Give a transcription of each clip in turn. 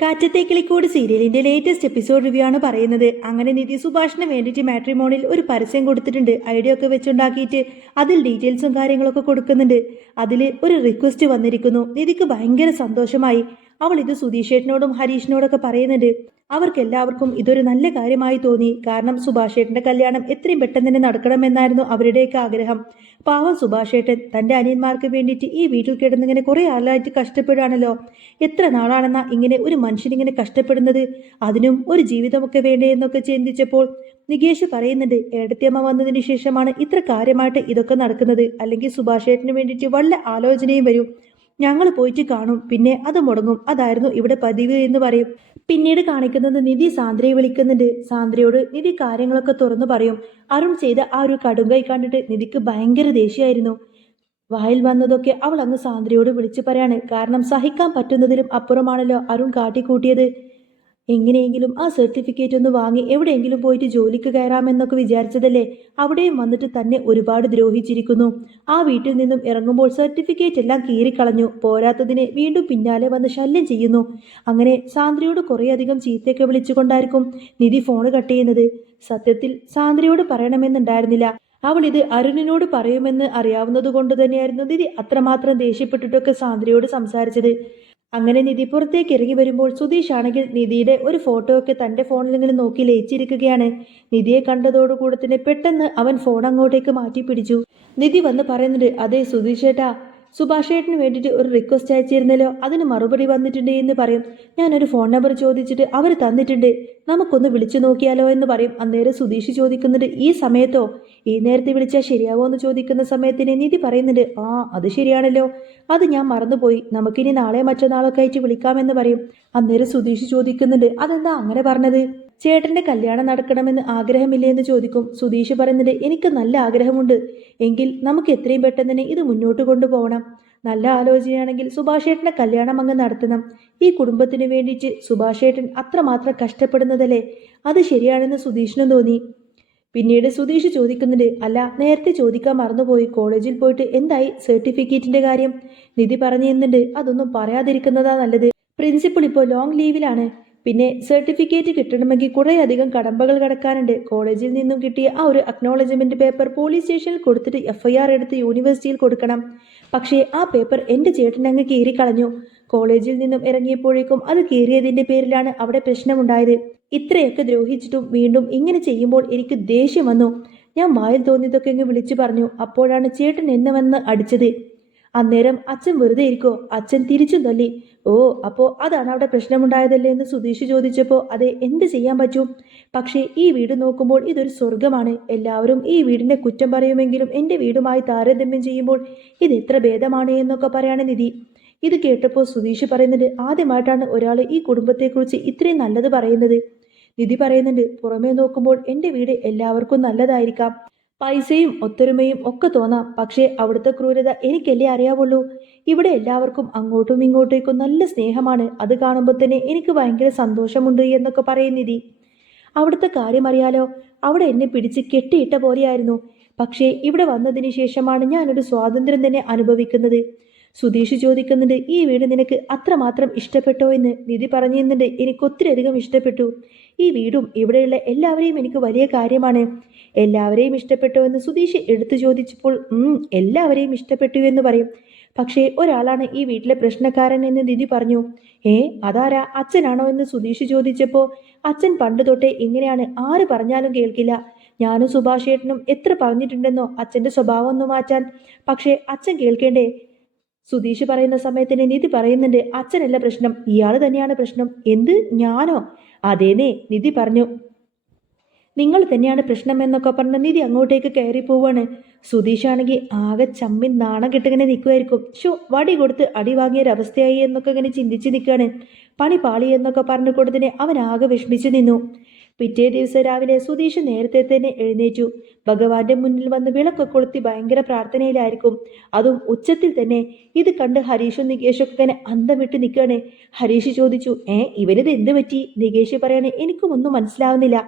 കാറ്റത്തെ കിളിക്കൂട് സീരിയലിന്റെ latest episode review ആണ് പറയുന്നത്. അങ്ങനെ നിധി സുഭാഷിന് വേണ്ടിയിട്ട് മാട്രിമോണിൽ ഒരു പരസ്യം കൊടുത്തിട്ടുണ്ട്. ഐഡിയ ഒക്കെ വെച്ചുണ്ടാക്കിയിട്ട് അതിൽ ഡീറ്റെയിൽസും കാര്യങ്ങളൊക്കെ കൊടുക്കുന്നുണ്ട്. അതിൽ ഒരു റിക്വസ്റ്റ് വന്നിരിക്കുന്നു. നിധിക്ക് ഭയങ്കര സന്തോഷമായി. അവൾ ഇത് സുധീഷേട്ടനോടും ഹരീഷിനോടൊക്കെ പറയുന്നുണ്ട്. അവർക്കെല്ലാവർക്കും ഇതൊരു നല്ല കാര്യമായി തോന്നി. കാരണം സുഭാഷേട്ടന്റെ കല്യാണം എത്രയും പെട്ടെന്ന് തന്നെ നടക്കണമെന്നായിരുന്നു അവരുടെയൊക്കെ ആഗ്രഹം. പാവം സുഭാഷേട്ടൻ തന്റെ അനിയന്മാർക്ക് വേണ്ടിയിട്ട് ഈ വീട്ടിൽ കിടന്നിങ്ങനെ കുറെ ആളായിട്ട് കഷ്ടപ്പെടുകയാണല്ലോ. എത്ര നാളാണെന്നാ ഇങ്ങനെ ഒരു മനുഷ്യനിങ്ങനെ കഷ്ടപ്പെടുന്നത്? അതിനും ഒരു ജീവിതമൊക്കെ വേണ്ടേ എന്നൊക്കെ ചിന്തിച്ചപ്പോൾ നികേഷ് പറയുന്നുണ്ട്, ഏടത്തിയമ്മ വന്നതിന് ശേഷമാണ് ഇത്ര കാര്യമായിട്ട് ഇതൊക്കെ നടക്കുന്നത്. അല്ലെങ്കിൽ സുഭാഷേട്ടന് വേണ്ടിയിട്ട് വല്ല ആലോചനയും വരും. ഞങ്ങൾ പോയിട്ട് കാണും, പിന്നെ അത് മുടങ്ങും. അതായിരുന്നു ഇവിടെ പതിവ് എന്ന് പറയും. പിന്നീട് കാണിക്കുന്നത് നിധി സാന്ദ്രയെ വിളിക്കുന്നുണ്ട്. സാന്ദ്രയോട് നിധി കാര്യങ്ങളൊക്കെ തുറന്നു പറയും. അരുൺ ചെയ്ത ആ ഒരു കടുങ്കൈ കണ്ടിട്ട് നിധിക്ക് ഭയങ്കര ദേഷ്യമായിരുന്നു. വായിൽ വന്നതൊക്കെ അവൾ അങ്ങ് സാന്ദ്രയോട് വിളിച്ചു പറയാണ്. കാരണം സഹിക്കാൻ പറ്റുന്നതിലും അപ്പുറമാണല്ലോ അരുൺ കാട്ടിക്കൂട്ടിയത്. എങ്ങനെയെങ്കിലും ആ സർട്ടിഫിക്കറ്റ് ഒന്ന് വാങ്ങി എവിടെയെങ്കിലും പോയിട്ട് ജോലിക്ക് കയറാമെന്നൊക്കെ വിചാരിച്ചതല്ലേ. അവിടെയും വന്നിട്ട് തന്നെ ഒരുപാട് ദ്രോഹിച്ചിരിക്കുന്നു. ആ വീട്ടിൽ നിന്നും ഇറങ്ങുമ്പോൾ സർട്ടിഫിക്കറ്റ് എല്ലാം കീറിക്കളഞ്ഞു. പോരാത്തതിന് വീണ്ടും പിന്നാലെ വന്ന് ശല്യം ചെയ്യുന്നു. അങ്ങനെ സാന്ദ്രയോട് കുറേയധികം ചീത്തയൊക്കെ വിളിച്ചുകൊണ്ടായിരിക്കും നിധി ഫോണ് കട്ട് ചെയ്യുന്നത്. സത്യത്തിൽ സാന്ദ്രയോട് പറയണമെന്നുണ്ടായിരുന്നില്ല. അവൾ ഇത് അരുണിനോട് പറയുമെന്ന് അറിയാവുന്നത് കൊണ്ട് തന്നെയായിരുന്നു നിധി അത്രമാത്രം ദേഷ്യപ്പെട്ടിട്ടൊക്കെ സാന്ദ്രയോട് സംസാരിച്ചത്. അങ്ങനെ നിധി പുറത്തേക്ക് ഇറങ്ങി വരുമ്പോൾ സുധീഷ് ആണെങ്കിൽ നിധിയുടെ ഒരു ഫോട്ടോ ഒക്കെ തന്റെ ഫോണിൽ ഇങ്ങനെ നോക്കി ലയിച്ചിരിക്കുകയാണ്. നിധിയെ കണ്ടതോടുകൂടെ തന്നെ പെട്ടെന്ന് അവൻ ഫോൺ അങ്ങോട്ടേക്ക് മാറ്റി പിടിച്ചു. നിധി വന്ന് പറയുന്നുണ്ട്, അതെ സുധീഷ് ഏട്ടാ, സുഭാഷ് ഏട്ടന് വേണ്ടിയിട്ട് ഒരു റിക്വസ്റ്റ് അയച്ചിരുന്നല്ലോ, അതിന് മറുപടി വന്നിട്ടുണ്ട് എന്ന് പറയും. ഞാനൊരു ഫോൺ നമ്പർ ചോദിച്ചിട്ട് അവർ തന്നിട്ടുണ്ട്, നമുക്കൊന്ന് വിളിച്ചു നോക്കിയാലോ എന്ന് പറയും. അന്നേരം സുധീഷ് ചോദിക്കുന്നുണ്ട്, ഈ സമയത്തോ? ഈ നേരത്തെ വിളിച്ചാൽ ശരിയാവോ എന്ന് ചോദിക്കുന്ന സമയത്തിന് നിധി പറയുന്നുണ്ട്, ആ അത് ശരിയാണല്ലോ, അത് ഞാൻ മറന്നുപോയി, നമുക്കിനി നാളെ മറ്റന്നാളൊക്കെ ആയിട്ട് വിളിക്കാമെന്ന് പറയും. അന്നേരം സുധീഷ് ചോദിക്കുന്നുണ്ട്, അതെന്താ അങ്ങനെ പറഞ്ഞത്? ചേട്ടന്റെ കല്യാണം നടക്കണമെന്ന് ആഗ്രഹമില്ലേ എന്ന് ചോദിക്കും. സുധീഷ് പറയുന്നത്, എനിക്ക് നല്ല ആഗ്രഹമുണ്ട്. എങ്കിൽ നമുക്ക് എത്രയും പെട്ടെന്ന് തന്നെ ഇത് മുന്നോട്ട് കൊണ്ടുപോകണം. നല്ല ആലോചനയാണെങ്കിൽ സുഭാഷേട്ടന്റെ കല്യാണം അങ്ങ് നടത്തണം. ഈ കുടുംബത്തിന് വേണ്ടിയിട്ട് സുഭാഷേട്ടൻ അത്രമാത്രം കഷ്ടപ്പെടുന്നതല്ലേ, അത് ശരിയാണെന്ന് സുധീഷിനും തോന്നി. പിന്നീട് സുധീഷ് ചോദിക്കുന്നുണ്ട്, അല്ല നേരത്തെ ചോദിക്കാൻ മറന്നുപോയി, കോളേജിൽ പോയിട്ട് എന്തായി സർട്ടിഫിക്കറ്റിന്റെ കാര്യം? നിധി പറഞ്ഞു തരുന്നുണ്ട്, അതൊന്നും പറയാതിരിക്കുന്നതാ നല്ലത്. പ്രിൻസിപ്പൾ ഇപ്പോൾ ലോങ് ലീവിലാണ്. പിന്നെ സർട്ടിഫിക്കറ്റ് കിട്ടണമെങ്കിൽ കുറേയധികം കടമ്പകൾ കടക്കാനുണ്ട്. കോളേജിൽ നിന്നും കിട്ടിയ ആ ഒരു അക്നോളജ്മെന്റ് പേപ്പർ പോലീസ് സ്റ്റേഷനിൽ കൊടുത്തിട്ട് FIR എടുത്ത് യൂണിവേഴ്സിറ്റിയിൽ കൊടുക്കണം. പക്ഷേ ആ പേപ്പർ എൻ്റെ ചേട്ടൻ അങ്ങ് കീറിക്കളഞ്ഞു. കോളേജിൽ നിന്നും ഇറങ്ങിയപ്പോഴേക്കും അത് കീറിയതിന്റെ പേരിലാണ് അവിടെ പ്രശ്നമുണ്ടായത്. ഇത്രയൊക്കെ ദ്രോഹിച്ചിട്ടും വീണ്ടും ഇങ്ങനെ ചെയ്യുമ്പോൾ എനിക്ക് ദേഷ്യം വന്നു. ഞാൻ വായിൽ തോന്നിയതൊക്കെ അങ്ങ് വിളിച്ചു പറഞ്ഞു. അപ്പോഴാണ് ചേട്ടൻ എന്നെ വന്ന് അടിച്ചത്. അന്നേരം അച്ഛൻ വെറുതെ ഇരിക്കോ? അച്ഛൻ തിരിച്ചും തല്ലി. ഓ, അപ്പോ അതാണ് അവിടെ പ്രശ്നമുണ്ടായതല്ലേ എന്ന് സുധീഷ് ചോദിച്ചപ്പോൾ അതെ, എന്ത് ചെയ്യാൻ പറ്റും? പക്ഷേ ഈ വീട് നോക്കുമ്പോൾ ഇതൊരു സ്വർഗമാണ്. എല്ലാവരും ഈ വീടിന്റെ കുറ്റം പറയുമെങ്കിലും എൻ്റെ വീടുമായി താരതമ്യം ചെയ്യുമ്പോൾ ഇത് എത്ര ഭേദമാണ് എന്നൊക്കെ പറയാണ് നിധി. ഇത് കേട്ടപ്പോൾ സുധീഷ് പറയുന്നുണ്ട്, ആദ്യമായിട്ടാണ് ഒരാൾ ഈ കുടുംബത്തെക്കുറിച്ച് ഇത്രയും നല്ലത് പറയുന്നത്. നിധി പറയുന്നുണ്ട്, പുറമേ നോക്കുമ്പോൾ എൻ്റെ വീട് എല്ലാവർക്കും നല്ലതായിരിക്കാം, പൈസയും ഒത്തൊരുമയും ഒക്കെ തോന്നാം. പക്ഷേ അവിടുത്തെ ക്രൂരത എനിക്കല്ലേ അറിയാവുള്ളൂ. ഇവിടെ എല്ലാവർക്കും അങ്ങോട്ടും ഇങ്ങോട്ടേക്കും നല്ല സ്നേഹമാണ്. അത് കാണുമ്പോൾ തന്നെ എനിക്ക് ഭയങ്കര സന്തോഷമുണ്ട് എന്നൊക്കെ പറയും നിധി. അവിടുത്തെ കാര്യം അറിയാലോ, അവിടെ എന്നെ പിടിച്ച് കെട്ടിയിട്ട പോലെയായിരുന്നു. പക്ഷേ ഇവിടെ വന്നതിന് ശേഷമാണ് ഞാനൊരു സ്വാതന്ത്ര്യം തന്നെ അനുഭവിക്കുന്നത്. സുധീഷ് ചോദിക്കുന്നുണ്ട്, ഈ വീട് നിനക്ക് അത്രമാത്രം ഇഷ്ടപ്പെട്ടോ എന്ന്. നിധി പറഞ്ഞു തരുന്നുണ്ട്, എനിക്ക് ഒത്തിരിയധികം ഇഷ്ടപ്പെട്ടു. ഈ വീടും ഇവിടെയുള്ള എല്ലാവരെയും എനിക്ക് വലിയ കാര്യമാണ്. എല്ലാവരെയും ഇഷ്ടപ്പെട്ടോ എന്ന് സുധീഷ് എടുത്തു ചോദിച്ചപ്പോൾ എല്ലാവരെയും ഇഷ്ടപ്പെട്ടു എന്ന് പറയും. പക്ഷേ ഒരാളാണ് ഈ വീട്ടിലെ പ്രശ്നക്കാരൻ എന്ന് നിധി പറഞ്ഞു. അതാരാ? അച്ഛനാണോ എന്ന് സുധീഷ് ചോദിച്ചപ്പോൾ അച്ഛൻ പണ്ട് തൊട്ടേ ഇങ്ങനെയാണ്, ആര് പറഞ്ഞാലും കേൾക്കില്ല. ഞാനും സുഭാഷ് ഏട്ടനും എത്ര പറഞ്ഞിട്ടുണ്ടെന്നോ അച്ഛന്റെ സ്വഭാവം ഒന്ന് മാറ്റാൻ. പക്ഷേ അച്ഛൻ കേൾക്കേണ്ടേ? സുധീഷ് പറയുന്ന സമയത്തിന് നിധി പറയുന്നുണ്ട്, അച്ഛനല്ല പ്രശ്നം, ഇയാൾ തന്നെയാണ് പ്രശ്നം. എന്ത്, ഞാനോ? അതേനേ, നിധി പറഞ്ഞു, നിങ്ങൾ തന്നെയാണ് പ്രശ്നം എന്നൊക്കെ പറഞ്ഞ നിധി അങ്ങോട്ടേക്ക് കയറി പോവാണ്. സുധീഷാണെങ്കിൽ ആകെ ചമ്മിൻ നാണം കെട്ടിങ്ങനെ നിൽക്കുമായിരിക്കും. വടി കൊടുത്ത് അടി വാങ്ങിയൊരവസ്ഥയായി എന്നൊക്കെ ഇങ്ങനെ ചിന്തിച്ച് നിൽക്കുകയാണ്. പണി പാളി എന്നൊക്കെ പറഞ്ഞു കൊടുത്തിനെ അവൻ ആകെ വിഷമിച്ചു നിന്നു. പിറ്റേ ദിവസം രാവിലെ സുധീഷ് നേരത്തെ തന്നെ എഴുന്നേറ്റു. ഭഗവാന്റെ മുന്നിൽ വന്ന് വിളക്കൊക്കെ കൊളുത്തി ഭയങ്കര പ്രാർത്ഥനയിലായിരിക്കും. അതും ഉച്ചത്തിൽ തന്നെ. ഇത് കണ്ട് ഹരീഷും നികേഷൊക്കെ ഇങ്ങനെ അന്തം വിട്ട് നിൽക്കുകയാണ്. ഹരീഷ് ചോദിച്ചു, ഇവനിത് എന്ത് പറ്റി? നികേഷ് പറയണേ, എനിക്കും ഒന്നും മനസ്സിലാവുന്നില്ല.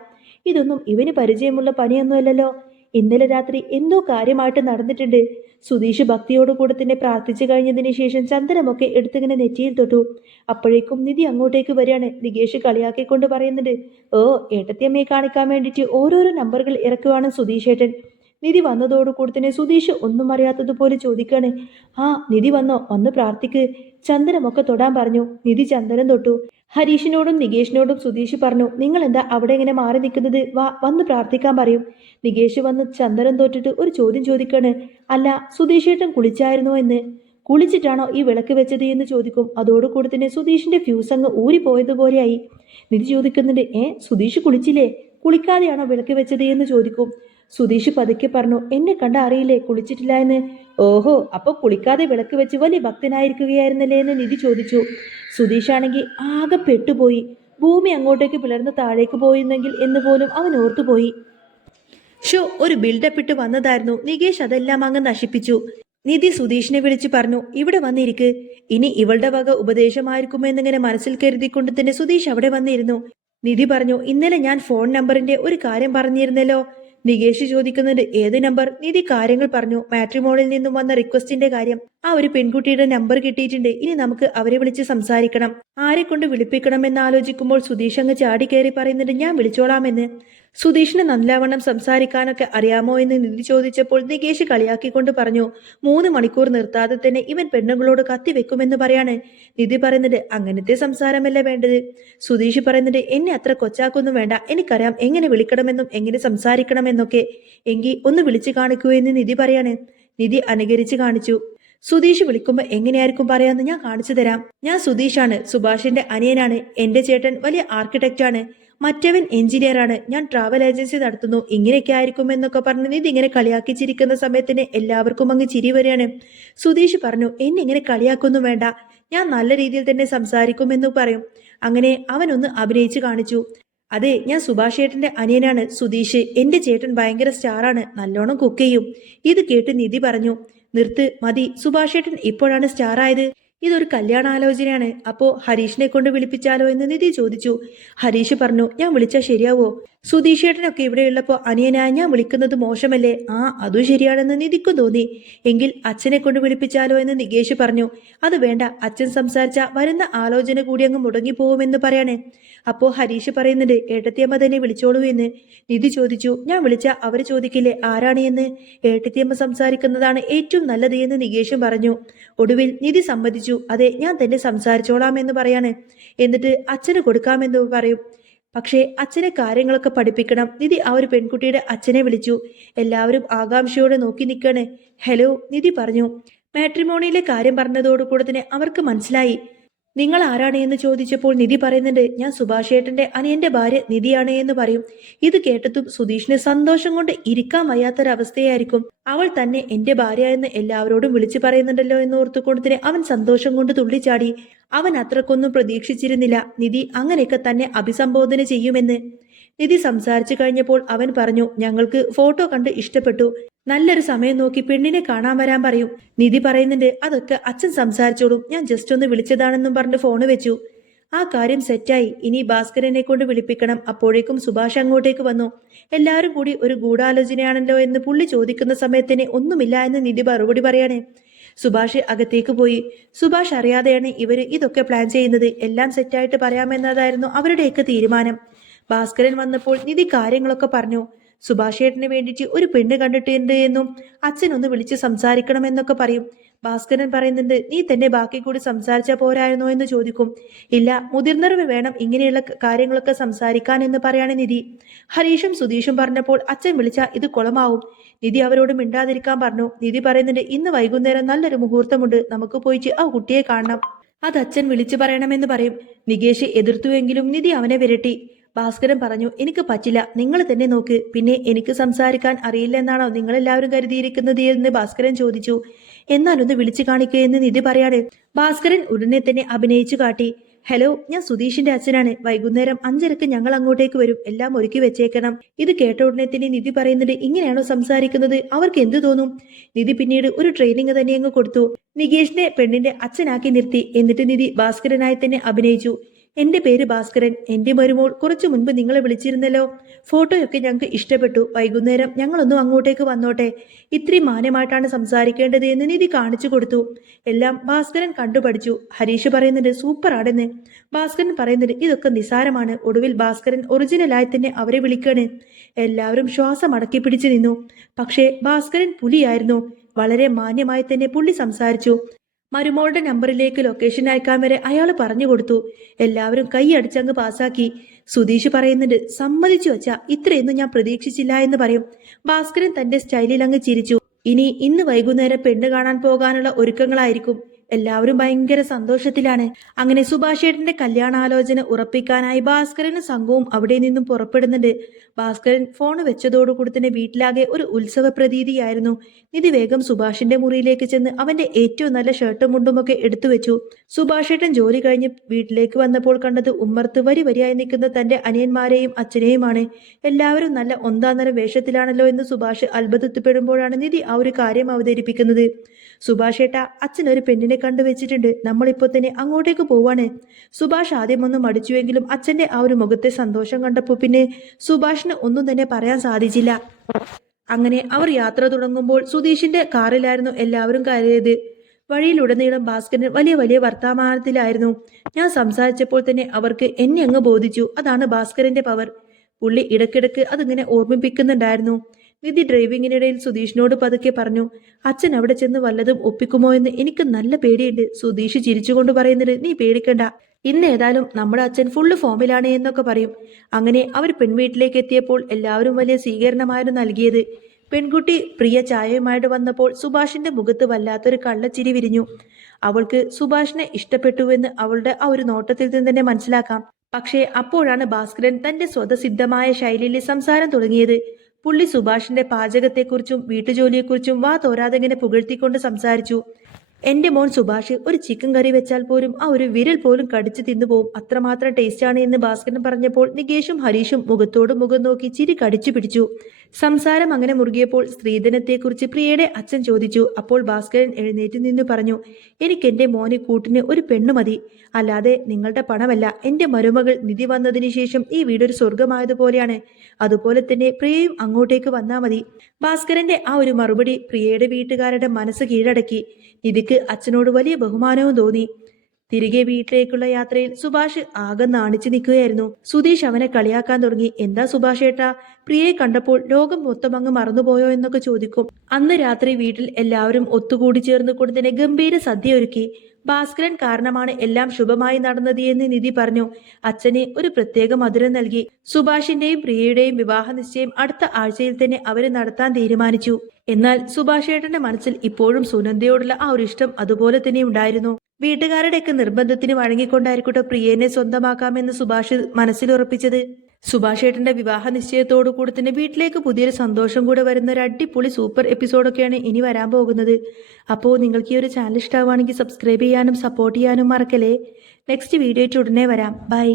ഇതൊന്നും ഇവന് പരിചയമുള്ള പണിയൊന്നുമല്ലല്ലോ. ഇന്നലെ രാത്രി എന്തോ കാര്യമായിട്ട് നടന്നിട്ടുണ്ട്. സുധീഷ് ഭക്തിയോടുകൂടെ തന്നെ പ്രാർത്ഥിച്ചു കഴിഞ്ഞതിന് ശേഷം ചന്ദനമൊക്കെ എടുത്തിങ്ങനെ നെറ്റിയിൽ തൊട്ടു. അപ്പോഴേക്കും നിധി അങ്ങോട്ടേക്ക് വരികയാണ്. നികേഷ് കളിയാക്കിക്കൊണ്ട് പറയുന്നുണ്ട്, ഓ ഏട്ടത്തിയമ്മയെ കാണിക്കാൻ വേണ്ടിയിട്ട് ഓരോരോ നമ്പറുകൾ ഇറക്കുവാണ് സുധീഷ് ഏട്ടൻ. നിധി വന്നതോടുകൂടി തന്നെ സുധീഷ് ഒന്നും അറിയാത്തതുപോലെ ചോദിക്കാണ്, ആ നിധി വന്നോ, ഒന്ന് പ്രാർത്ഥിക്ക്. ചന്ദനമൊക്കെ തൊടാൻ പറഞ്ഞു. നിധി ചന്ദനം തൊട്ടു. ഹരീഷിനോടും നികേഷിനോടും സുധീഷ് പറഞ്ഞു, നിങ്ങൾ എന്താ അവിടെ ഇങ്ങനെ മാറി നിൽക്കുന്നത്, വന്ന് പ്രാർത്ഥിക്കാൻ പറയും. നികേഷ് വന്ന് ചന്ദനം തൊട്ടിട്ട് ഒരു ചോദ്യം ചോദിക്കാണ്, അല്ല സുധീഷേട്ടൻ കുളിച്ചായിരുന്നോ എന്ന്. കുളിച്ചിട്ടാണോ ഈ വിളക്ക് വെച്ചത് എന്ന് ചോദിക്കും. അതോടുകൂടി തന്നെ സുധീഷിന്റെ ഫ്യൂസ് അങ്ങ് ഊരിപ്പോയതുപോലെയായി. നിധി ചോദിക്കുന്നുണ്ട്, സുധീഷ് കുളിച്ചില്ലേ, കുളിക്കാതെയാണോ വിളക്ക് വെച്ചത് എന്ന് ചോദിക്കും. സുധീഷ് പതുക്കെ പറഞ്ഞു, എന്നെ കണ്ട അറിയില്ലേ കുളിച്ചിട്ടില്ല എന്ന്. ഓഹോ, അപ്പൊ കുളിക്കാതെ വിളക്ക് വെച്ച് വലിയ ഭക്തനായിരിക്കുകയായിരുന്നല്ലേ എന്ന് നിധി ചോദിച്ചു. സുധീഷാണെങ്കിൽ ആകെ പെട്ടുപോയി. ഭൂമി അങ്ങോട്ടേക്ക് പിളർന്ന് താഴേക്ക് പോയിരുന്നെങ്കിൽ എന്ന് പോലും അവൻ ഓർത്തുപോയി. ഒരു ബിൽഡപ്പ് ഇട്ട് വന്നതായിരുന്നു. നികേഷ് അതെല്ലാം അങ്ങ് നശിപ്പിച്ചു. നിധി സുധീഷിനെ വിളിച്ചു പറഞ്ഞു, ഇവിടെ വന്നിരിക്ക്. ഇനി ഇവളുടെ വക ഉപദേശമായിരിക്കുമെന്നിങ്ങനെ മനസ്സിൽ കരുതിക്കൊണ്ട് തന്നെ സുധീഷ് അവിടെ വന്നിരുന്നു. നിധി പറഞ്ഞു, ഇന്നലെ ഞാൻ ഫോൺ നമ്പറിന്റെ ഒരു കാര്യം പറഞ്ഞിരുന്നല്ലോ. നികേഷ് ചോദിക്കുന്നുണ്ട്, ഏത് നമ്പർ? നിധി കാര്യങ്ങൾ പറഞ്ഞു. മാട്രിമോണിൽ നിന്നും വന്ന റിക്വസ്റ്റിന്റെ കാര്യം. ആ ഒരു പെൺകുട്ടിയുടെ നമ്പർ കിട്ടിയിട്ടുണ്ട്. ഇനി നമുക്ക് അവരെ വിളിച്ച് സംസാരിക്കണം. ആരെ കൊണ്ട് വിളിപ്പിക്കണമെന്ന് ആലോചിക്കുമ്പോൾ സുധീഷ് അങ്ങ് ചാടിക്കയറി പറയുന്നുണ്ട്, ഞാൻ വിളിച്ചോളാമെന്ന്. സുധീഷിന് നല്ലവണ്ണം സംസാരിക്കാനൊക്കെ അറിയാമോ എന്ന് നിധി ചോദിച്ചപ്പോൾ നികേഷ് കളിയാക്കിക്കൊണ്ട് പറഞ്ഞു, 3 മണിക്കൂർ നിർത്താതെ തന്നെ ഇവൻ പെണ്ണുങ്ങളോട് കത്തിവെക്കുമെന്ന് പറയാണ്. നിധി പറയുന്നുണ്ട്, അങ്ങനത്തെ സംസാരമല്ല വേണ്ടത്. സുധീഷ് പറയുന്നുണ്ട്, എന്നെ അത്ര കൊച്ചാക്കൊന്നും വേണ്ട, എനിക്കറിയാം എങ്ങനെ വിളിക്കണമെന്നും എങ്ങനെ സംസാരിക്കണമെന്നൊക്കെ. എങ്കിൽ ഒന്ന് വിളിച്ചു കാണിക്കൂ എന്ന് നിധി പറയാണ്. നിധി അനുകരിച്ച് കാണിച്ചു. സുധീഷ് വിളിക്കുമ്പോ എങ്ങനെയായിരിക്കും പറയാന്ന് ഞാൻ കാണിച്ചു തരാം. ഞാൻ സുധീഷാണ്, സുഭാഷിന്റെ അനിയനാണ്. എന്റെ ചേട്ടൻ വലിയ ആർക്കിടെക്റ്റ് ആണ്, മറ്റവൻ എഞ്ചിനീയർ ആണ്, ഞാൻ ട്രാവൽ ഏജൻസി നടത്തുന്നു. ഇങ്ങനെയൊക്കെ ആയിരിക്കും എന്നൊക്കെ പറഞ്ഞ് നീ ഇങ്ങനെ കളിയാക്കി ചിരിക്കുന്ന സമയത്തിന് എല്ലാവർക്കും അങ്ങ് ചിരി വരികയാണ്. സുധീഷ് പറഞ്ഞു, എന്നെ ഇങ്ങനെ കളിയാക്കൊന്നും വേണ്ട, ഞാൻ നല്ല രീതിയിൽ തന്നെ സംസാരിക്കുമെന്ന് പറയും. അങ്ങനെ അവനൊന്ന് അഭിനയിച്ച് കാണിച്ചു. അതെ, ഞാൻ സുഭാഷ് ചേട്ടന്റെ അനിയനാണ് സുധീഷ്. എന്റെ ചേട്ടൻ ഭയങ്കര സ്റ്റാറാണ്, നല്ലോണം കുക്ക് ചെയ്യും. ഇത് കേട്ട് നിധി പറഞ്ഞു, നിർത്ത്, മതി. സുഭാഷ് ചേട്ടൻ ഇപ്പോഴാണ് സ്റ്റാർ ആയത്. ഇതൊരു കല്യാണാലോചനയാണ്. അപ്പോ ഹരീഷിനെ കൊണ്ട് വിളിപ്പിച്ചാലോ എന്ന് നിധി ചോദിച്ചു. ഹരീഷ് പറഞ്ഞു, ഞാൻ വിളിച്ചാൽ ശരിയാവോ? സുധീഷ് ചേട്ടനൊക്കെ ഇവിടെയുള്ളപ്പോ അനിയനായ ഞാൻ വിളിക്കുന്നത് മോശമല്ലേ? ആ, അതും ശരിയാണെന്ന് നിധിക്കും തോന്നി. എങ്കിൽ അച്ഛനെ കൊണ്ട് വിളിപ്പിച്ചാലോ എന്ന് നികേഷ് പറഞ്ഞു. അത് വേണ്ട, അച്ഛൻ സംസാരിച്ച വരുന്ന ആലോചന കൂടി അങ്ങ് മുടങ്ങിപ്പോവുമെന്ന് പറയണേ. അപ്പോ ഹരീഷ് പറയുന്നുണ്ട്, ഏട്ടത്തിയമ്മ തന്നെ വിളിച്ചോളൂ എന്ന്. നിധി ചോദിച്ചു, ഞാൻ വിളിച്ച അവർ ചോദിക്കില്ലേ ആരാണ് എന്ന്? ഏട്ടത്തിയമ്മ സംസാരിക്കുന്നതാണ് ഏറ്റവും നല്ലത് എന്ന് നികേഷും പറഞ്ഞു. ഒടുവിൽ നിധി സമ്മതിച്ചു. അതെ, ഞാൻ തന്നെ സംസാരിച്ചോളാം എന്ന് പറയാണ്. എന്നിട്ട് അച്ഛന് കൊടുക്കാമെന്ന് പറയും. പക്ഷേ അച്ഛനെ കാര്യങ്ങളൊക്കെ പഠിപ്പിക്കണം. നിധി ആ ഒരു പെൺകുട്ടിയുടെ അച്ഛനെ വിളിച്ചു. എല്ലാവരും ആകാംക്ഷയോടെ നോക്കി നിൽക്കണേ. ഹലോ, നിധി പറഞ്ഞു. മാട്രിമോണിയിലെ കാര്യം പറഞ്ഞതോടുകൂടെ തന്നെ അവർക്ക് മനസ്സിലായി. നിങ്ങൾ ആരാണ് എന്ന് ചോദിച്ചപ്പോൾ നിധി പറയുന്നുണ്ട്, ഞാൻ സുഭാഷ് ഏട്ടന്റെ അനിയന്റെ ഭാര്യ നിധിയാണ് എന്ന് പറയും. ഇത് കേട്ടതും സുധീഷിന് സന്തോഷം കൊണ്ട് ഇരിക്കാൻ വയ്യാത്തൊരവസ്ഥയായിരിക്കും. അവൾ തന്നെ എന്റെ ഭാര്യ എന്ന് എല്ലാവരോടും വിളിച്ചു പറയുന്നുണ്ടല്ലോ എന്ന് ഓർത്തുകൊണ്ട് തന്നെ അവൻ സന്തോഷം കൊണ്ട് തുള്ളിച്ചാടി. അവൻ അത്രക്കൊന്നും പ്രതീക്ഷിച്ചിരുന്നില്ല നിധി അങ്ങനെയൊക്കെ തന്നെ അഭിസംബോധന ചെയ്യുമെന്ന്. നിധി സംസാരിച്ചു കഴിഞ്ഞപ്പോൾ അവൻ പറഞ്ഞു, ഞങ്ങൾക്ക് ഫോട്ടോ കണ്ട് ഇഷ്ടപ്പെട്ടു. നല്ലൊരു സമയം നോക്കി പെണ്ണിനെ കാണാൻ വരാൻ പറയും. നിധി പറയുന്നുണ്ട്, അതൊക്കെ അച്ഛൻ സംസാരിച്ചോളും, ഞാൻ ജസ്റ്റ് ഒന്ന് വിളിച്ചതാണെന്നും പറഞ്ഞ് ഫോണ് വെച്ചു. ആ കാര്യം സെറ്റായി. ഇനി ഭാസ്കരനെ കൊണ്ട് വിളിപ്പിക്കണം. അപ്പോഴേക്കും സുഭാഷ് അങ്ങോട്ടേക്ക് വന്നു. എല്ലാവരും കൂടി ഒരു ഗൂഢാലോചനയാണല്ലോ എന്ന് പുള്ളി ചോദിക്കുന്ന സമയത്തിന് ഒന്നുമില്ല എന്ന് നിധി മറുപടി പറയാണ്. സുഭാഷ് അകത്തേക്ക് പോയി. സുഭാഷ് അറിയാതെയാണ് ഇവര് ഇതൊക്കെ പ്ലാൻ ചെയ്യുന്നത്. എല്ലാം സെറ്റായിട്ട് പറയാമെന്നതായിരുന്നു അവരുടെയൊക്കെ തീരുമാനം. ഭാസ്കരൻ വന്നപ്പോൾ നിധി കാര്യങ്ങളൊക്കെ പറഞ്ഞു. സുഭാഷ് ഏട്ടന് വേണ്ടിയിട്ട് ഒരു പെണ്ണ് കണ്ടിട്ടുണ്ട് എന്നും അച്ഛനൊന്ന് വിളിച്ച് സംസാരിക്കണമെന്നൊക്കെ പറയും. ഭാസ്കരൻ പറയുന്നുണ്ട്, നീ തന്നെ ബാക്കി കൂടി സംസാരിച്ചാൽ പോരായിരുന്നോ എന്ന് ചോദിക്കും. ഇല്ല, മുതിർന്നവർ വേണം ഇങ്ങനെയുള്ള കാര്യങ്ങളൊക്കെ സംസാരിക്കാൻ എന്ന് പറയാണ് നിധി. ഹരീഷും സുധീഷും പറഞ്ഞപ്പോൾ അച്ഛൻ വിളിച്ചാൽ ഇത് കുളമാവും. നിധി അവരോട് മിണ്ടാതിരിക്കാൻ പറഞ്ഞു. നിധി പറയുന്നുണ്ട്, ഇന്ന് വൈകുന്നേരം നല്ലൊരു മുഹൂർത്തമുണ്ട്, നമുക്ക് പോയിട്ട് ആ കുട്ടിയെ കാണണം. അത് അച്ഛൻ വിളിച്ചു പറയണമെന്ന് പറയും. നികേഷ് എതിർത്തുവെങ്കിലും നിധി അവനെ വിരട്ടി. ഭാസ്കരൻ പറഞ്ഞു, എനിക്ക് പറ്റില്ല, നിങ്ങൾ തന്നെ നോക്ക്. പിന്നെ എനിക്ക് സംസാരിക്കാൻ അറിയില്ലെന്നാണോ നിങ്ങളെല്ലാവരും കരുതിയിരിക്കുന്നത് എന്ന് ഭാസ്കരൻ ചോദിച്ചു. എന്നാലൊന്ന് വിളിച്ചു കാണിക്കുകയെന്ന് നിധി പറയാണ്. ഭാസ്കരൻ ഉടനെ തന്നെ അഭിനയിച്ചു കാട്ടി. ഹലോ, ഞാൻ സുധീഷിന്റെ അച്ഛനാണ്. വൈകുന്നേരം 5:30 ഞങ്ങൾ അങ്ങോട്ടേക്ക് വരും, എല്ലാം ഒരുക്കി വെച്ചേക്കണം. ഇത് കേട്ട ഉടനെ തന്നെ നിധി പറയുന്നത്, ഇങ്ങനെയാണോ സംസാരിക്കുന്നത്? അവർക്ക് എന്തു തോന്നും? നിധി പിന്നീട് ഒരു ട്രെയിനിങ് തന്നെ അങ്ങ് കൊടുത്തു. നികേഷിനെ പെണ്ണിന്റെ അച്ഛനാക്കി നിർത്തി. എന്നിട്ട് നിധി ഭാസ്കരനായി തന്നെ അഭിനയിച്ചു. എൻ്റെ പേര് ഭാസ്കരൻ. എൻ്റെ മരുമോൾ കുറച്ചു മുൻപ് നിങ്ങളെ വിളിച്ചിരുന്നല്ലോ. ഫോട്ടോയൊക്കെ ഞങ്ങൾക്ക് ഇഷ്ടപ്പെട്ടു. വൈകുന്നേരം ഞങ്ങളൊന്നും അങ്ങോട്ടേക്ക് വന്നോട്ടെ. ഇത്രയും മാന്യമായിട്ടാണ് സംസാരിക്കേണ്ടത് എന്ന് നിധി കാണിച്ചു കൊടുത്തു. എല്ലാം ഭാസ്കരൻ കണ്ടുപഠിച്ചു. ഹരീഷ് പറയുന്നുണ്ട് സൂപ്പർ ആണെന്ന്. ഭാസ്കരൻ പറയുന്നുണ്ട് ഇതൊക്കെ നിസാരമാണ്. ഒടുവിൽ ഭാസ്കരൻ ഒറിജിനലായി തന്നെ അവരെ വിളിക്കാണ്. എല്ലാവരും ശ്വാസം അടക്കി പിടിച്ചു നിന്നു. പക്ഷേ ഭാസ്കരൻ പുലിയായിരുന്നു. വളരെ മാന്യമായി തന്നെ പുള്ളി സംസാരിച്ചു. മരുമോളുടെ നമ്പറിലേക്ക് ലൊക്കേഷൻ അയക്കാൻ വരെ അയാൾ പറഞ്ഞു കൊടുത്തു. എല്ലാവരും കൈയടിച്ചങ്ങ് പാസാക്കി. സുധീഷ് പറയുന്നുണ്ട് സമ്മതിച്ചു വച്ചാ ഇത്രയൊന്നും ഞാൻ പ്രതീക്ഷിച്ചില്ല എന്ന് പറയും. ഭാസ്കരൻ തന്റെ സ്റ്റൈലിൽ അങ്ങ് ചിരിച്ചു. ഇന്ന് വൈകുന്നേരം പെണ്ണ് കാണാൻ പോകാനുള്ള ഒരുക്കങ്ങളായിരിക്കും. എല്ലാവരും ഭയങ്കര സന്തോഷത്തിലാണ്. അങ്ങനെ സുഭാഷേട്ടന്റെ കല്യാണാലോചന ഉറപ്പിക്കാനായി ഭാസ്കരനും സംഘവും അവിടെ നിന്നും പുറപ്പെടുന്നുണ്ട്. ഭാസ്കരൻ ഫോൺ വെച്ചതോടുകൂടി തന്നെ വീട്ടിലാകെ ഒരു ഉത്സവ പ്രതീതിയായിരുന്നു. നിധി വേഗം സുഭാഷിന്റെ മുറിയിലേക്ക് ചെന്ന് അവന്റെ ഏറ്റവും നല്ല ഷർട്ടും മുണ്ടുമൊക്കെ എടുത്തു വെച്ചു. സുഭാഷേട്ടൻ ജോലി കഴിഞ്ഞ് വീട്ടിലേക്ക് വന്നപ്പോൾ കണ്ടത് ഉമ്മർത്ത് വരി വരിയായി നിൽക്കുന്ന തന്റെ അനിയന്മാരെയും അച്ഛനെയുമാണ്. എല്ലാവരും നല്ല ഒന്നാന്തരം വേഷത്തിലാണല്ലോ എന്ന് സുഭാഷ് അത്ഭുതപ്പെടുമ്പോഴാണ് നിധി ആ ഒരു കാര്യം അവതരിപ്പിക്കുന്നത്. സുഭാഷേട്ട, അച്ഛൻ ഒരു പെണ്ണിനെ കണ്ടുവച്ചിട്ടുണ്ട്. നമ്മളിപ്പോ തന്നെ അങ്ങോട്ടേക്ക് പോവാണ്. സുഭാഷ് ആദ്യമൊന്നും മടിച്ചുവെങ്കിലും അച്ഛന്റെ ആ ഒരു മുഖത്തെ സന്തോഷം കണ്ടപ്പോൾ പിന്നെ സുഭാഷിന് ഒന്നും തന്നെ പറയാൻ സാധിച്ചില്ല. അങ്ങനെ അവർ യാത്ര തുടങ്ങുമ്പോൾ സുധീഷിന്റെ കാറിലായിരുന്നു എല്ലാവരും കയറിയത്. വഴിയിലുടനീളം ഭാസ്കരൻ വലിയ വലിയ വർത്തമാനത്തിലായിരുന്നു. ഞാൻ സംസാരിച്ചപ്പോൾ തന്നെ അവർക്ക് എന്നെ അങ്ങ് ബോധിച്ചു. അതാണ് ഭാസ്കരന്റെ പവർ. പുള്ളി ഇടയ്ക്കിടയ്ക്ക് അതിങ്ങനെ ഓർമ്മിപ്പിക്കുന്നുണ്ടായിരുന്നു. നിധി ഡ്രൈവിങ്ങിനിടയിൽ സുധീഷിനോട് പതുക്കെ പറഞ്ഞു, അച്ഛൻ അവിടെ ചെന്ന് വല്ലതും ഒപ്പിക്കുമോ എന്ന് എനിക്ക് നല്ല പേടിയുണ്ട്. സുധീഷ് ചിരിച്ചുകൊണ്ട് പറയുന്നത് നീ പേടിക്കണ്ട, ഇന്ന് ഏതായാലും നമ്മുടെ അച്ഛൻ ഫുള്ള് ഫോമിലാണ് എന്നൊക്കെ പറയും. അങ്ങനെ അവർ പെൺവീട്ടിലേക്ക് എത്തിയപ്പോൾ എല്ലാവരും വലിയ സ്വീകരണമായിരുന്നു നൽകിയത്. പെൺകുട്ടി പ്രിയ ചായയുമായിട്ട് വന്നപ്പോൾ സുഭാഷിന്റെ മുഖത്ത് വല്ലാത്തൊരു കള്ളച്ചിരി വിരിഞ്ഞു. അവൾക്ക് സുഭാഷിനെ ഇഷ്ടപ്പെട്ടുവെന്ന് അവളുടെ ആ ഒരു നോട്ടത്തിൽ നിന്ന് തന്നെ മനസ്സിലാക്കാം. പക്ഷേ അപ്പോഴാണ് ഭാസ്കരൻ തന്റെ സ്വതസിദ്ധമായ ശൈലിയിൽ സംസാരം തുടങ്ങിയത്. പുള്ളി സുഭാഷിന്റെ പാചകത്തെക്കുറിച്ചും വീട്ടുജോലിയെക്കുറിച്ചും വാ തോരാതെങ്ങനെ പുകഴ്ത്തിക്കൊണ്ട് സംസാരിച്ചു. എന്റെ മോൻ സുഭാഷ് ഒരു ചിക്കൻ കറി വെച്ചാൽ പോലും ആ ഒരു വിരൽ പോലും കടിച്ചു തിന്നുപോകും. അത്രമാത്രം ടേസ്റ്റാണ് എന്ന് ഭാസ്കരൻ പറഞ്ഞപ്പോൾ നികേഷും ഹരീഷും മുഖത്തോട് മുഖം നോക്കി ചിരി കടിച്ചു പിടിച്ചു. സംസാരം അങ്ങനെ മുറുകിയപ്പോൾ സ്ത്രീധനത്തെക്കുറിച്ച് പ്രിയയുടെ അച്ഛൻ ചോദിച്ചു. അപ്പോൾ ഭാസ്കരൻ എഴുന്നേറ്റ് നിന്ന് പറഞ്ഞു, എനിക്ക് എന്റെ മോന് കൂട്ടിന് ഒരു പെണ്ണു മതി, അല്ലാതെ നിങ്ങളുടെ പണമല്ല. എന്റെ മരുമകൾ നിധി വന്നതിന് ശേഷം ഈ വീടൊരു സ്വർഗമായതുപോലെയാണ്. അതുപോലെ തന്നെ പ്രിയയും അങ്ങോട്ടേക്ക് വന്നാൽ മതി. ഭാസ്കരന്റെ ആ ഒരു മറുപടി പ്രിയയുടെ വീട്ടുകാരുടെ മനസ്സ് കീഴടക്കി. നിധിക്ക് അച്ഛനോട് വലിയ ബഹുമാനവും തോന്നി. തിരികെ വീട്ടിലേക്കുള്ള യാത്രയിൽ സുഭാഷ് ആകെ നാണിച്ചു നിൽക്കുകയായിരുന്നു. സുധീഷ് അവനെ കളിയാക്കാൻ തുടങ്ങി. എന്താ സുഭാഷ് ഏട്ടാ, പ്രിയയെ കണ്ടപ്പോൾ ലോകം മൊത്തം അങ്ങ് മറന്നുപോയോ എന്നൊക്കെ ചോദിക്കും. അന്ന് രാത്രി വീട്ടിൽ എല്ലാവരും ഒത്തുകൂടി ചേർന്ന് കൊണ്ട് തന്നെ ഗംഭീര സദ്യ ഒരുക്കി. ഭാസ്കരൻ കാരണമാണ് എല്ലാം ശുഭമായി നടന്നത് എന്ന് നിധി പറഞ്ഞു. അച്ഛന് ഒരു പ്രത്യേക മധുരം നൽകി. സുഭാഷിന്റെയും പ്രിയയുടെയും വിവാഹ നിശ്ചയം അടുത്ത ആഴ്ചയിൽ തന്നെ അവര് നടത്താൻ തീരുമാനിച്ചു. എന്നാൽ സുഭാഷേട്ടന്റെ മനസ്സിൽ ഇപ്പോഴും സുനന്ദയോടുള്ള ആ ഒരു ഇഷ്ടം അതുപോലെ തന്നെ ഉണ്ടായിരുന്നു. വീട്ടുകാരുടെയൊക്കെ നിർബന്ധത്തിന് വഴങ്ങിക്കൊണ്ടായിരിക്കട്ടെ പ്രിയനെ സ്വന്തമാക്കാമെന്ന് സുഭാഷ് മനസ്സിലുറപ്പിച്ചത്. സുഭാഷേട്ടന്റെ വിവാഹ നിശ്ചയത്തോടു കൂടി തന്നെ വീട്ടിലേക്ക് പുതിയൊരു സന്തോഷം കൂടെ വരുന്ന ഒരു അടിപൊളി സൂപ്പർ എപ്പിസോഡൊക്കെയാണ് ഇനി വരാൻ പോകുന്നത്. അപ്പോൾ നിങ്ങൾക്ക് ഈ ഒരു ചാനൽ ഇഷ്ടമാവുകയാണെങ്കിൽ സബ്സ്ക്രൈബ് ചെയ്യാനും സപ്പോർട്ട് ചെയ്യാനും മറക്കല്ലേ. നെക്സ്റ്റ് വീഡിയോ ആയിട്ട് ഉടനെ വരാം. ബൈ.